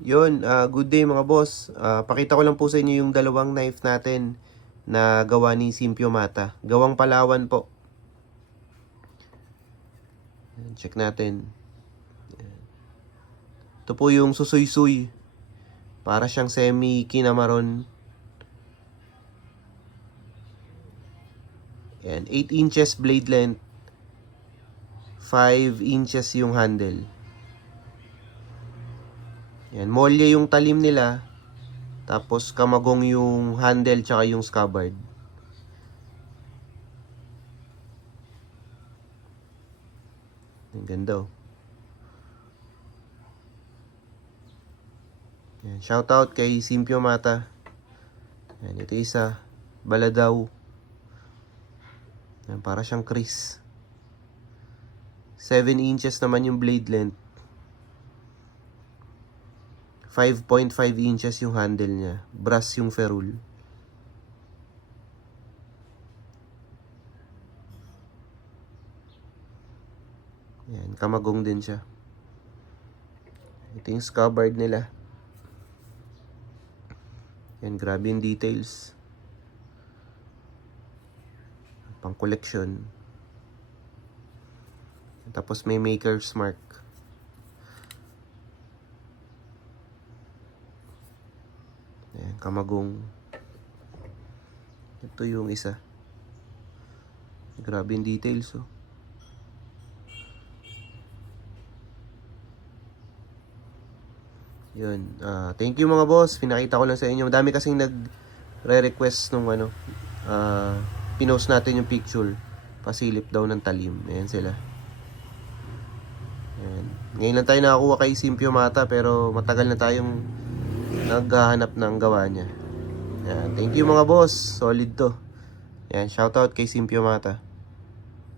Yun, good day mga boss. Pakita ko lang po sa inyo yung dalawang knife natin na gawa ni Simpio Mata. Gawang Palawan po. Check natin. Ito po yung susuy-suy. Para siyang semi-kinamaron. Yan, 8 inches blade length. 5 inches yung handle. Yan, molya yung talim nila. Tapos kamagong yung handle tsaka yung scabbard. Ang ganda oh. Yan, shoutout kay Simpio Mata. Yan, ito isa. Baladaw. Yan, para siyang Chris. 7 inches naman yung blade length. 5.5 inches yung handle niya. Brass yung ferrule. Yan, kamagong din siya. Ito yung scabbard nila. Yan, grabe yung details. Pang collection. Tapos may maker's mark. Yan, kamagong. Ito yung isa. Grabe yung details oh. Yun. Thank you mga boss. Pinakita ko lang sa inyo. Madami kasing nagre-request nung pinost natin yung picture. Pasilip daw ng talim. Ayan sila. Ayan. Ngayon lang tayo nakakuha kay Simpio Mata pero matagal na tayong naghahanap ng gawa niya. Ayan. Thank you mga boss. Solid to. Ayan. Shoutout kay Simpio Mata.